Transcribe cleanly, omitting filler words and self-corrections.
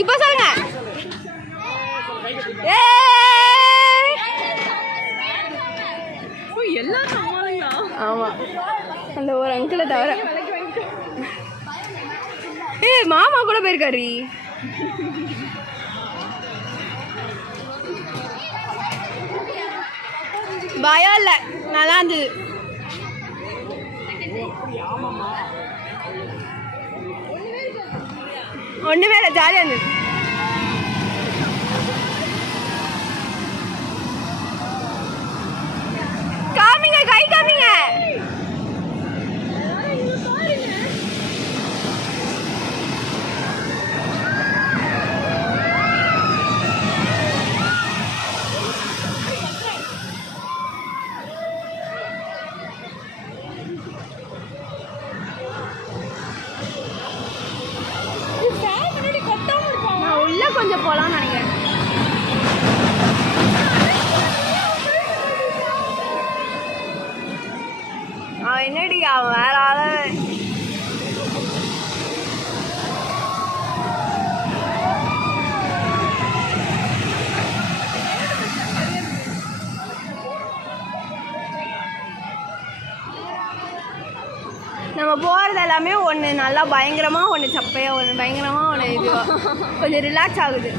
இப்போ சொல்லுங்க. ஆமா, அந்த ஒரு அங்கிளை தவிர. மாமா கூட போயிருக்காரு. பயம் இல்லை, நல்லா இருந்தது. ஒண்ணுமே இல்லை, ஜாலியா இருந்தது. காமிங்க, கை காமிங்க. உள்ள கொஞ்சம் போலாம்னு நினைக்கிறேன். என்னடி அவன் வேற ஆள. நம்ம போகிறது எல்லாமே ஒன்று நல்லா பயங்கரமாக, ஒன்று சப்பையாக, ஒன்று பயங்கரமாக, ஒன்று இதுவாக கொஞ்சம் ரிலாக்ஸ் ஆகுது.